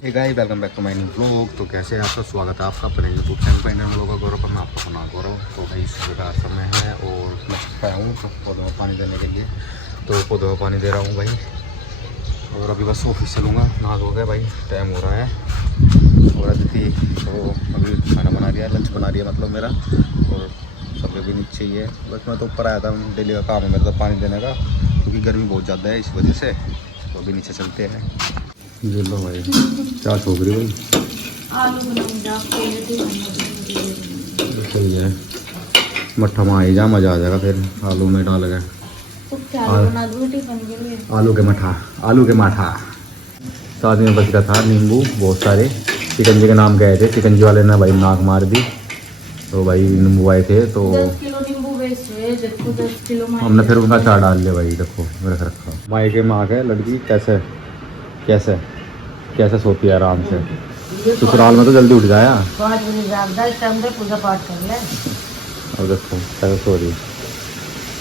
Hey guys welcome back to my new vlog. तो कैसे हैं आपका स्वागत है आपका अपने यूट्यूब चैनल पर। इंडियन व्लॉग गौरव पर मैं आपका बना गौरव। तो भाई सुबह का समय है और मैं आया हूँ तो पौधों में पानी देने के लिए। तो पौधों में पानी दे रहा हूँ भाई। और अभी बस ऑफिस चलूँगा, नहा धो गया भाई, टाइम हो रहा है। और अदिति तो अभी खाना बना रही है, लंच बना रही है मतलब मेरा। और सब भी नीचे ही है। बस मैं तो ऊपर आया था, डेली का काम है मेरा तो पानी देने का, क्योंकि गर्मी बहुत ज़्यादा है इस वजह से। तो अभी नीचे चलते हैं। ये लो भाई, क्या छोक रही भाई? सही है, मट्ठा में आई जा, मज़ा आ जाएगा फिर आलू में डाल गए। आलू के मठा, आलू के माठा। साथ में बच रहा था नींबू बहुत सारे। चिकन जी के नाम गए थे, चिकन जी वाले ने भाई नाक मार दी। तो भाई नींबू आए थे तो 10 किलो नींबू बेचे, देखो 10 किलो हमने फिर उनका चार डाल लिया भाई। देखो रख रखा माई के माँ के लड़की कैसे कैसे कैसे सोती है आराम से। ससुराल में तो जल्दी उठ जाया। 5 बजे जागदा, इस टाइम पे पूजा पाठ कर ले। और देखो कैसे सो रही।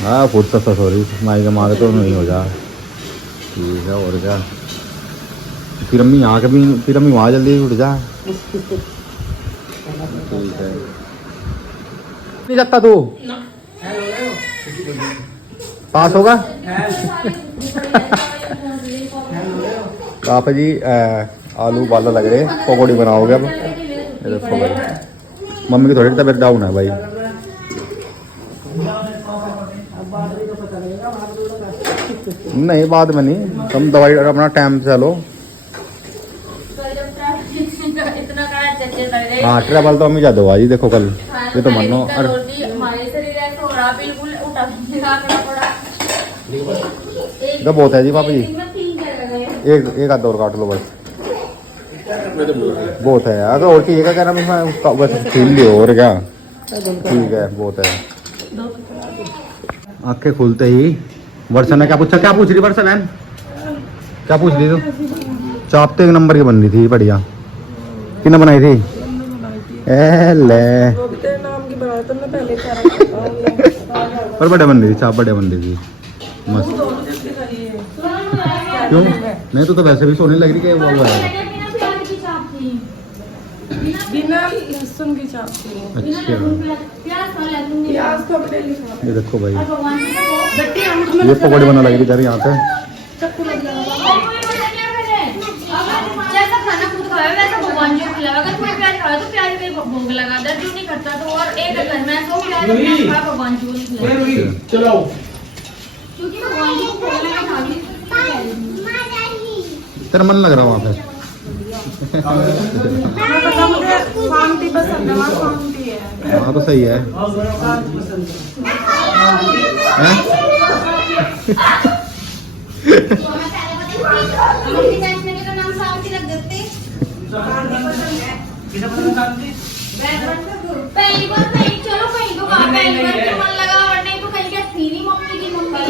हाँ फुर्सत से सो रही माई के माँ के तो नहीं हो जा। ठीक है और क्या, फिर अम्मी यहाँ के भी, फिर अम्मी वहाँ जल्दी उठ जा। ठीक है, नहीं लगता तू पास होगा। पापा जी आलू उबाला लग रहे, पकौड़ी बनाओगे अब। ये देखो भाई, मम्मी की थोड़ी तबीयत डाउन है भाई। नहीं बाद में नहीं, तुम दवाई अपना टाइम से लो। हाँ ट्रेवल तो अम्मी जा दो भाई। देखो कल ये तो मानो तो बहुत है जी पापा जी। एक आध और काट लो बस, बहुत है। अगर और चाहिए क्या कहना, मैं बस छीन लियो और क्या। ठीक है बहुत है। आंखें खुलते ही वर्षा ने क्या पूछा, क्या पूछ रही वर्षा बहन, क्या पूछ रही तू? चाप तो एक नंबर की बन रही थी, बढ़िया। किसने बनाई थी? ले पर बड़े बन रही थी चाप, बड़े बन रही थी मस्त। क्यों नहीं तो वैसे भी सोने लग रही है। वो है बिना लहसुन की चाप थी। अच्छा, प्याज तो अपने लिए ये देखो भाई, ये पकौड़े बना लग रही जा रही यहाँ पे। चक्कू लग जैसा खाना खुद खाया वैसा भगवान जी को खिलाया। अगर कोई प्याज खाया तो प्याज पे भोग लगा दे, जो नहीं करता तो। और एक घर में तो प्याज खाया भगवान जी को नहीं खिलाया, चलो क्योंकि भगवान जी को भोग लगा खा ली। तेरा मन लग रहा वहाँ पे। शांति पसंद है, वहाँ शांति है। हाँ तो सही है। पहली बार कहीं चलो, कहीं तो पहली बार तो मन लगा, और नहीं तो कहीं क्या थी नहीं मम्मी की मम्मी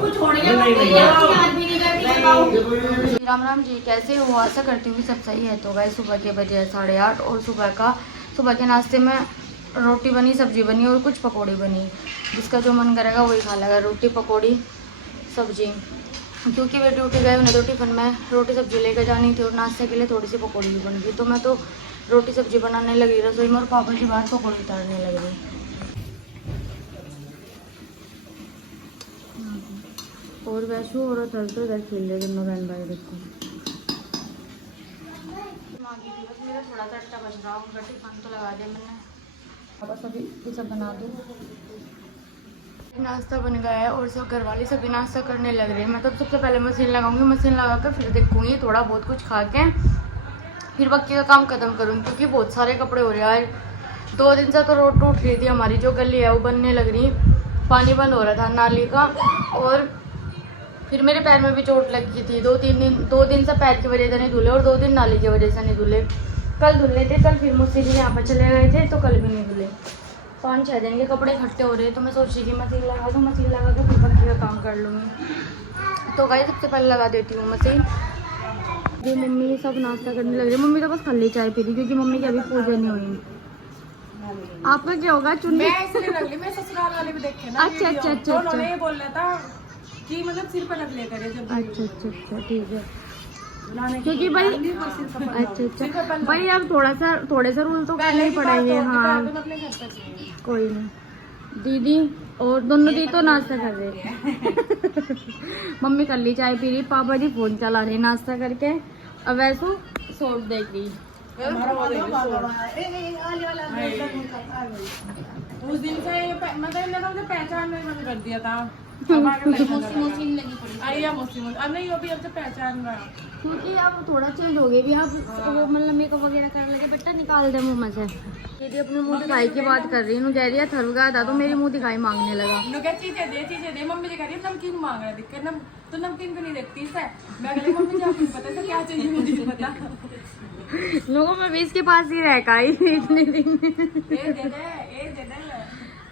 कुछ छोड़ गया याद भी नहीं करती। राम राम जी, कैसे हो? आशा करती हूँ सब सही है। तो गाइस सुबह के बजे 8:30 और सुबह के नाश्ते में रोटी बनी, सब्जी बनी और कुछ पकौड़ी बनी। जिसका जो मन करेगा वही खा लेगा, रोटी पकौड़ी सब्जी। क्योंकि वे ड्यूटी गए, उन्हें तो टिफिन में रोटी सब्जी लेकर जानी थी और नाश्ते के लिए थोड़ी सी पकौड़ी भी बन गई। तो मैं तो रोटी सब्जी बनाने लगी रसोई में और पापा जी बाहर पकौड़ी उतारने लग गई। और वैशु और चल तो इधर खेल रहे दोनों बहन भाई। देखो मेरा थोड़ा सा अट्टा बन रहा, उनका टिफिन तो लगा दिया मैंने, बस अभी ये सब बना दूँ। नाश्ता बन गया है और सब घर वाले सभी नाश्ता करने लग रहे हैं। मैं तो सबसे पहले मशीन लगाऊंगी, मशीन लगा कर फिर देखूंगी थोड़ा बहुत कुछ खा के, फिर बाकी का काम खत्म करूँगी। क्योंकि बहुत सारे कपड़े हो रहे हैं यार। 2 दिन से तो रोड टूट रही थी हमारी, जो गली है वो बनने लग रही, पानी बंद हो रहा था नाली का। और फिर मेरे पैर में भी चोट लगी थी। 2 दिन से पैर की वजह से नहीं धुले और 2 दिन नाली की वजह से नहीं धुले। कल धुले थे, कल फिर मुझसे भी यहाँ पर चले गए थे तो कल भी नहीं धुले। 5-6 दिन के कपड़े इकट्ठे हो रहे हैं। तो मैं सोच रही थी मशीन लगा दूँ, मशीन लगा के फिर बाकी का काम कर लूँगी। तो गाइस सबसे पहले लगा देती हूँ मशीन। ये मम्मी सब नाश्ता करने लग रही है। मम्मी तो बस खाली चाय पी रही, क्योंकि मम्मी की अभी पूजा नहीं हुई। आपका क्या होगा? चुन्नी मैं इसलिए रख ली, मैं ससुराल वाले भी देखे ना। अच्छा। उन्होंने ये बोल रहा था कि मतलब सिर पर रख लिया करे जब। अच्छा ठीक है। क्योंकि भाई अच्छा भाई अब थोड़े से रूल तो करने ही पड़ेंगे। हाँ कोई नहीं। दीदी और दोनों दी तो नाश्ता कर रहे हैं। मम्मी कर ली चाय पी रही, पापा जी फोन चला रहे नाश्ता करके, अब वैसे शॉर्ट देख रही। उस दिन से मतलब पहचान बंद कर दिया था। पहचान रहा क्योंकि अब थोड़ा चेंज हो गई भी आप वो मतलब मेकअप वगैरह करने लगे। बेटा निकाल दे मुंह में से। दीदी अपने मुंह दिखाई की बात कर रही है, कह रही है थरुगा था तो मेरी मुंह दिखाई मांगने लगा। चीजें दे मम्मी जी कह रही है नमकीन मांग रहा दिक्कत तो नमकीन को नहीं देखती है। मैं कह रही मम्मी जी आपको पता है क्या चाहिए मुझे पता। लोगों में भी इसके पास ही रह का इतने दिन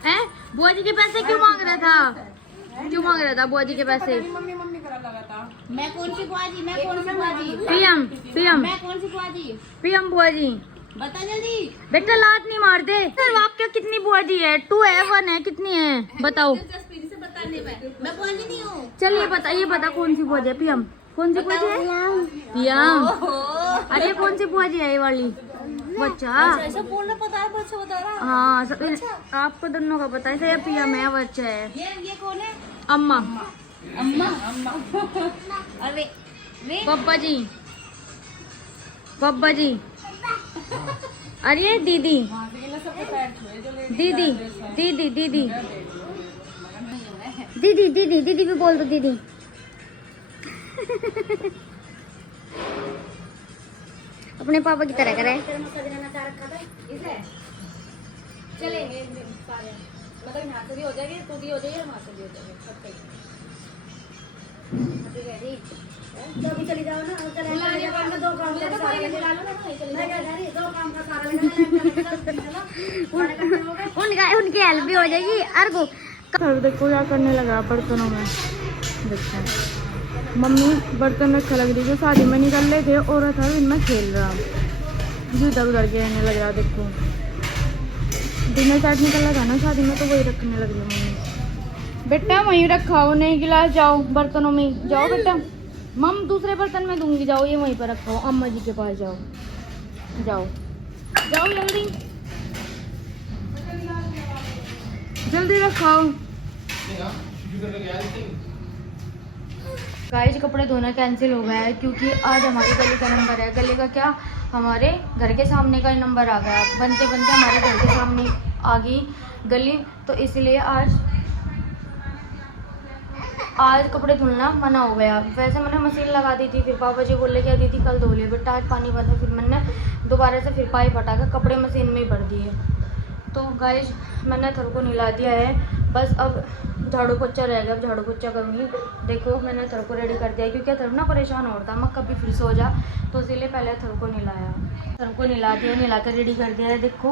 हैं। बुआ जी के पैसे क्यों मांग रहा था? क्यों मांग रहा था बुआ जी के पैसे? मम्मी मम्मी करा लगा था। मैं कौन सी बुआ जी? मैं कौन सी बुआ जी? पीएम मैं कौन सी बुआ जी? पीएम बुआ जी बता जल्दी। बेटा लात नहीं मार दे। सर आपके कितनी बुआ जी है? 2 है 1 है कितनी है बताओ? दिलचस्पी से बताने में मैं बुआ जी नहीं हूँ। चलिए बता कौन सी बुआ जी है? पीएम कौन सी बुआ जी है? पीएम। अरे कौन सी बुआ जी है ये वाली? बच्चा ऐसा बोलना पता है? बच्चा बता रहा। हाँ आपको दोनों का पता है। पीएम है बच्चा है। ये कौन है? अम्मा अम्मा। अरे पप्पा जी अरे दीदी भी बोल दो दीदी। अपने पापा की तरह करे। चले मतलब यहाँ से भी हो जाएगी, तू भी हो जाएगी, वहाँ से भी हो जाएगी, सब सही। तो अभी चली जाओ ना, दो काम का सारा उनकी हेल्प भी हो जाएगी। अर्गो देखो क्या करने लगा बर्तनों में। देखो मम्मी बर्तन में खलक रही जो शादी में निकल रहे थे, औरत है इनमें खेल रहा जो इधर उधर के रहने लग रहा। देखो डिनर सेट निकला था ना शादी में तो वही रखने लग रही मम्मी। बेटा वहीं रखा हो, नहीं गिलास जाओ बर्तनों में जाओ बेटा। मम दूसरे बर्तन में दूंगी, जाओ ये वहीं पर रखो अम्मा जी के पास जाओ जल्दी जल्दी रखाओ। गाइस कपड़े धोना कैंसिल हो गया है क्योंकि आज हमारी गली का नंबर है। गली का क्या, हमारे घर के सामने का नंबर आ गया। बनते बनते हमारे घर के सामने आ गई गली, तो इसलिए आज कपड़े धुलना मना हो गया। वैसे मैंने मशीन लगा दी थी, फिर पापा जी बोले कि दीदी कल धो लियो बेटा, आज पानी बंद है। फिर मैंने दोबारा से फिर पाइप हटा कर कपड़े मशीन में ही भर दिए। तो गाइस मैंने थर को नहला दिया है, बस अब झाड़ू पोछा रहेगा। अब झाड़ू पोछा करूँगी। देखो मैंने थर को रेडी कर दिया क्योंकि थर ना परेशान होता मैं कभी फिर सो जा, तो इसीलिए पहले थर को नहलाया। थर को नहला दिया, नहला कर रेडी कर दिया है देखो।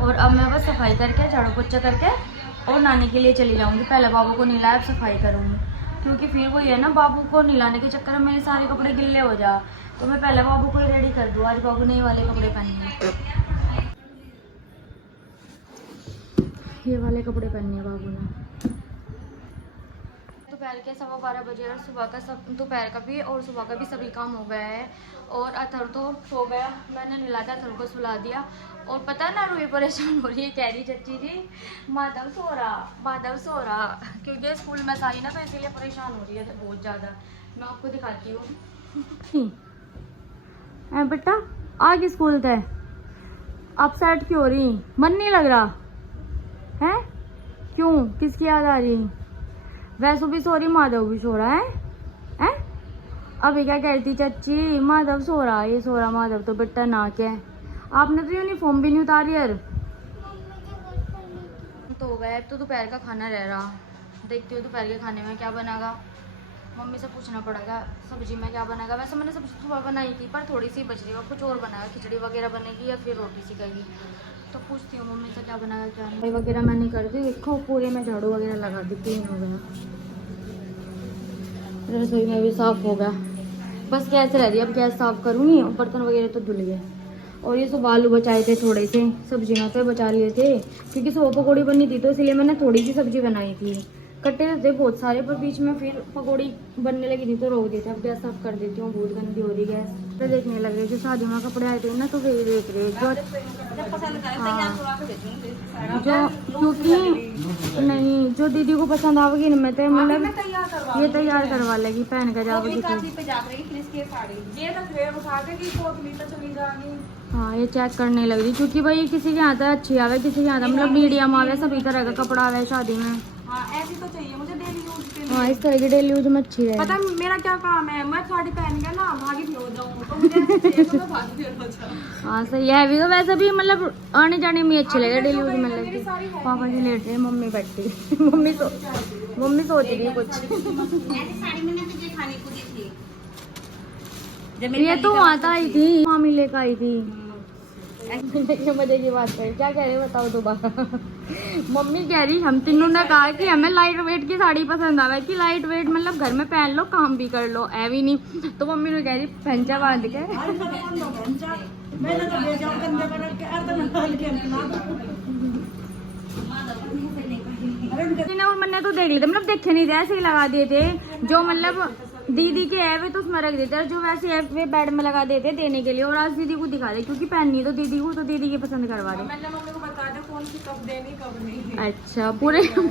और अब मैं बस सफाई करके झाड़ू पोछा करके और नानी के लिए चली जाऊँगी। पहले बाबू को नहलाया, अब सफाई करूँगी क्योंकि फिर वही है ना, बाबू को नहलाने के चक्कर में मेरे सारे कपड़े गिल्ले हो जा। तो मैं पहले बाबू को ही रेडी कर दूँ। आज बाबू नए वाले कपड़े पहने, ये वाले कपड़े पहने बाबू ने। दोपहर के 12:15 बजे और सुबह का सब दोपहर का भी और सुबह का भी सभी काम हो गया है। और अथर तो सो गया, मैंने नहलाया अथर को सुला दिया। और पता ना रूही परेशान हो रही है, कह रही चच्ची जी माधव सो रहा क्योंकि स्कूल में आई ना तो इसीलिए परेशान हो रही है बहुत ज़्यादा। मैं आपको दिखाती हूँ। बेटा आगे स्कूल थे, अपसेट क्यों हो रही? मन नहीं लग रहा है? क्यों, किसकी याद आ रही? वैसु भी सो रही, माधव भी सो रहा है? अभी क्या कह रही थी चच्ची? माधव सो रहा, ये सो रहा माधव तो बेटा ना क्या है? आपने तो यूनिफॉर्म भी नहीं उतारी यार। तो हो गया, अब तो दोपहर का खाना रह रहा। देखते हो दोपहर के खाने में क्या बनेगा, मम्मी से पूछना पड़ेगा सब्जी में क्या बनेगा। वैसे मैंने सब्जी सुबह बनाई थी पर थोड़ी सी बच रही है, कुछ और बनाएगा, खिचड़ी वगैरह बनेगी या फिर रोटी सिकेगी। तो पूछती हूँ मम्मी से क्या बनाएगा क्या नहीं। वगैरह मैंने कर दी, देखो पूरे में झाड़ू वगैरह लगा दी, क्लीन हो गया। रसोई में भी साफ हो गया, बस गैस रह रही है। अब गैस साफ करूँगी और बर्तन वगैरह तो धुल गए। और ये सुबह आलू बचाए थे थोड़े से, सब्जी में तो बचा लिए थे क्योंकि सुबह पकौड़ी बनी थी तो इसलिए मैंने थोड़ी सी सब्जी बनाई थी। कट्टे रहते बहुत सारे, पर बीच में फिर पकौड़ी बनने लगी थी तो रोक देते। अब गैस साफ कर देती हूँ, बहुत गंदी हो रही गैस। तो देखने लग रहे जो शादी में कपड़े आए थे ना, तो फिर देख रहे जो क्योंकि नहीं जो दीदी को पसंद आवेगी ना, मैं तो मतलब ये तैयार करवा लेगी, पहन कर जाओगी। हाँ ये चेक करने लग रही, क्योंकि भाई किसी के यहाँ अच्छी आवे, किसी के यहाँ मतलब मीडियम आवे, सभी तरह का कपड़ा आवे शादी में। ऐसी तो चाहिए मुझे डेली यूज के लिए। हाँ इस तरह की डेली यूज में अच्छी है। पता है मेरा क्या काम है, मैं साड़ी पहन के ना भागी भी हो जाऊँ, तो मुझे ऐसी चाहिए तो मैं भागी भी हो जाऊँ। हाँ सही है भी, तो वैसे भी मतलब आने जाने में अच्छे लगे डेली यूज में लगती। पापा जी लेट रहे, मम्मी बैठी मम्मी सोच रही है कुछ। ये तो आता आई थी, मामी लेकर आई थी। मजे की बात है, क्या कह रहे बताओ दोबारा। मम्मी कह रही हम तीनों ने कहा कि हमें लाइट वेट की साड़ी पसंद आवे, कि लाइट वेट मतलब घर में पहन लो, काम भी कर लो, है भी नहीं। तो मम्मी ने कह रही पंचा बांध के और मैंने तो देख लिया, मतलब देखे नहीं थे, ऐसे ही लगा दिए थे। जो मतलब दीदी के है वे तो उसमें रख देते हैं, जो वैसे है वे बेड में लगा देते देने के लिए। और आज दीदी को दिखा दे, क्योंकि पहननी तो दीदी को, तो दीदी की पसंद करवा दे। मैंने मम्मी को बता दिया कौन सी कब देनी कब नहीं। अच्छा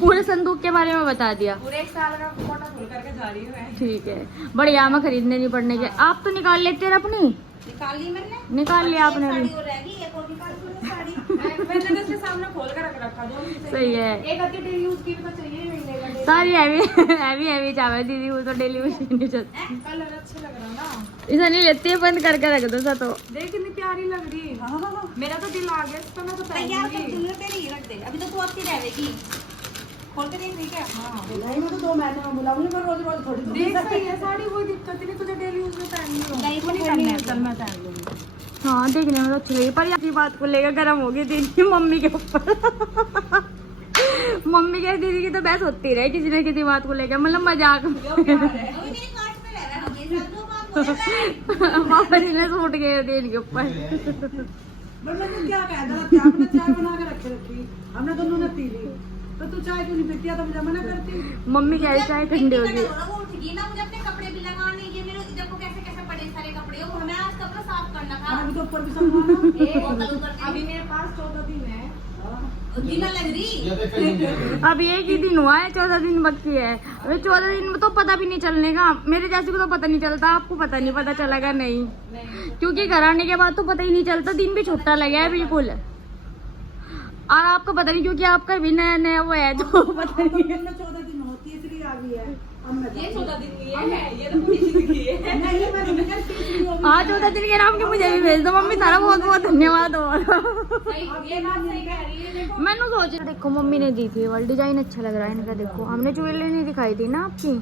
पूरे संदूक के बारे में बता दिया। पूरे 1 साल का फोटो खोल करके जा रही हूँ। ठीक है बढ़िया, मैं खरीदने नहीं पड़ने के। आप तो निकाल लेते हैं अपनी, निकाल ली मैंने, निकाल लिया आपने भी। मैंने तो इसके सामने खोल कर रख रखा दो। सही है, एक आधी डेली यूज की भी तो चाहिए ही नहीं। सारी हैवी चावे दीदी को तो डेली यूज नहीं चलती। कलर अच्छे लग रहा ना, ऐसा नहीं लेती है, बंद करके रख दो सा। तो देख कितनी प्यारी लग रही। मेरा तो दिल आ गया इस पर, मैं तो पहनूंगी। रख दे, अभी तो तू अपनी रहेगी, खोल के देख रही क्या? देख सही है साड़ी, कोई दिक्कत नहीं, तुझे डेली यूज में पहननी हो नहीं पहननी है, चल मैं पहन लूंगी। हाँ देखने में तो अच्छी लगी, पर ये बात को लेकर गर्म हो गई दीदी मम्मी के ऊपर। मम्मी के दीदी की तो बहस होती रहे किसी न किसी बात को लेकर, मतलब मजाक में। पापा जी ने सूट गए थे इनके ऊपर। क्या चाय बना के रखी हमने दोनों ने पी ली, तो तू चाय क्यों नहीं पीती? तो मुझे मना करती। मम्मी कह रही चाय ठंडी होगी। वो उठ गई ना, मुझे अपने कपड़े भी लगाने, ये मेरे देखो कैसे कैसे पड़े सारे कपड़े, वो हमें आज कपड़ा साफ करना था। अभी तो ऊपर भी संभालना। अभी मेरे पास 14 दिन है। गीला लग रही। अब एक ही दिन हुआ है, 14 दिन बाकी है। अभी 14 दिन में तो पता भी नहीं चलने का, मेरे जैसे को तो पता नहीं चलता। आपको पता नहीं पता चलेगा नहीं, क्योंकि घर आने के बाद तो पता ही नहीं चलता, दिन भी छोटा लगा है बिल्कुल। और आपको पता नहीं, क्योंकि आपका भी नया नया वो है, तो पता नहीं। 14 दिन होती है, इसलिए आ गई है। ये 14 दिन की है, ये तो पूरी जिंदगी है। नहीं मैं तीसरी होगी। हाँ 14 दिन के नाम के मुझे भी भेज दो मम्मी, सारा बहुत बहुत धन्यवाद। और ये बात सही कह रही है। देखो मैंने सोच देखो मम्मी ने दी थी, वाला डिजाइन अच्छा लग रहा है इनका। देखो हमने ज्वेलरी नहीं दिखाई थी ना आपकी,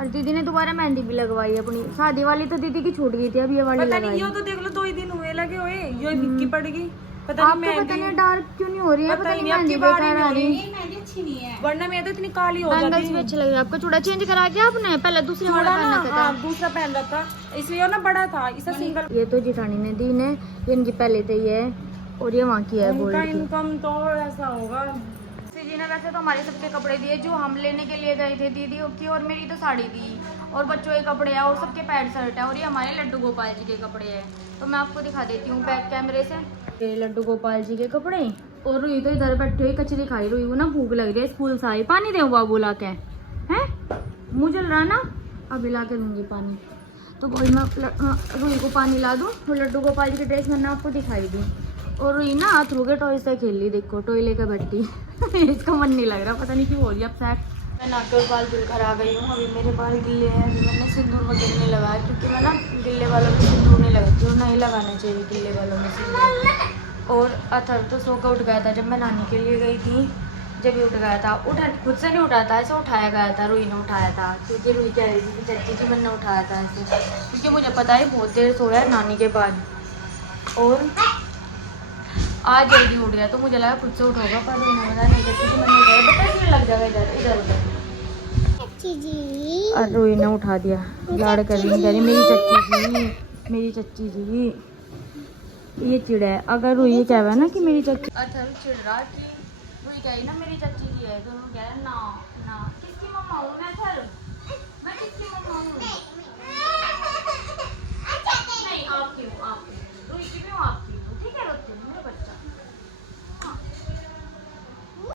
और दीदी ने दोबारा मेहंदी भी लगवाई अपनी। शादी वाली तो दीदी की छूट गई थी, अब ये वाली पता नहीं, लगाई। यो तो देख लो 2 ही दिन हुए लगे हुए, यो फिक्की पड़ गई। पता आपको नहीं पता नहीं डार्क क्यों नहीं हो रही है, पता नहीं अब मेहंदी की बार बेकार आ रही। मेहंदी अच्छी नहीं है, वरना मैं तो इतनी काली हो बैंगल्स जाती भी अच्छे लग रहे हैं आपको। चूड़ा चेंज करा के आपने पहले दूसरे वाला पहना था। हाँ, दूसरा पहन रहा था, इसलिए ना बड़ा था, इसे सिंगल। ये तो जिठानी ने दी ने, ये इनकी पहले से ही है, और ये वहाँ की है गोल्ड उनका की। इनकम तो ऐसा होगा। जी ने वैसे तो हमारे सबके कपड़े दिए, जो हम लेने के लिए गए थे दीदी की, और मेरी तो साड़ी दी, और बच्चों के कपड़े हैं, और सबके पैंट शर्ट है, और ये हमारे लड्डू गोपाल जी के कपड़े हैं। तो मैं आपको दिखा देती हूँ बैक कैमरे से। ये लड्डू गोपाल जी के कपड़े, और रुई तो इधर बैठे हुई कचरी खाई। रुई को ना भूख लग रही है, स्कूल से आई। पानी दे बाबू ला के, हैं मुँह जल रहा ना, अभी ला के दूंगी पानी। तो वही मैं रुई को पानी ला दूँ, और लड्डू गोपाल जी की ड्रेस मैंने आपको दिखाई दी। और रुई ना हाथों के टॉय से खेल ली, देखो टॉय लेकर बैठी। इसका मन नहीं लग रहा, पता नहीं क्यों हो रही है अपसेट। मैं नाक और बाल धुल कर आ गई हूँ। अभी मेरे बाल गिले हैं, अभी मैंने सिंदूर वगैरह नहीं लगाया, क्योंकि मैं ना गिले बालों में सिंदूर नहीं लगाती हूँ, नहीं लगाना चाहिए गिले बालों में सिंदूर। और अथर तो सो कर उठ गया था जब मैं नानी के लिए गई थी, जब भी उठ गया था। उठा खुद से नहीं उठा था, ऐसे उठाया गया था, रुई ने उठाया था, क्योंकि रुई कह रही थी कि चाची जी मैंने उठाया था ऐसे, क्योंकि मुझे पता है बहुत देर सोया है नानी के बाद। और आज जल्दी उठ गया, तो मुझे लगा खुद से उठोगा, पर मैंने पता नहीं चाची जी मैंने उठाया, पता नहीं लग जाएगा इधर इधर उधर। और रुई ने उठा दिया, लाड़ कर रही है मेरी चच्ची जी, मेरी चच्ची जी। ये चिड़ा है, अगर रुई ये कह रहा है ना कि मेरी चच्ची, अथर चिड़ रहा कि रुई कह रही ना मेरी चच्ची जी है, तो कह रहा ना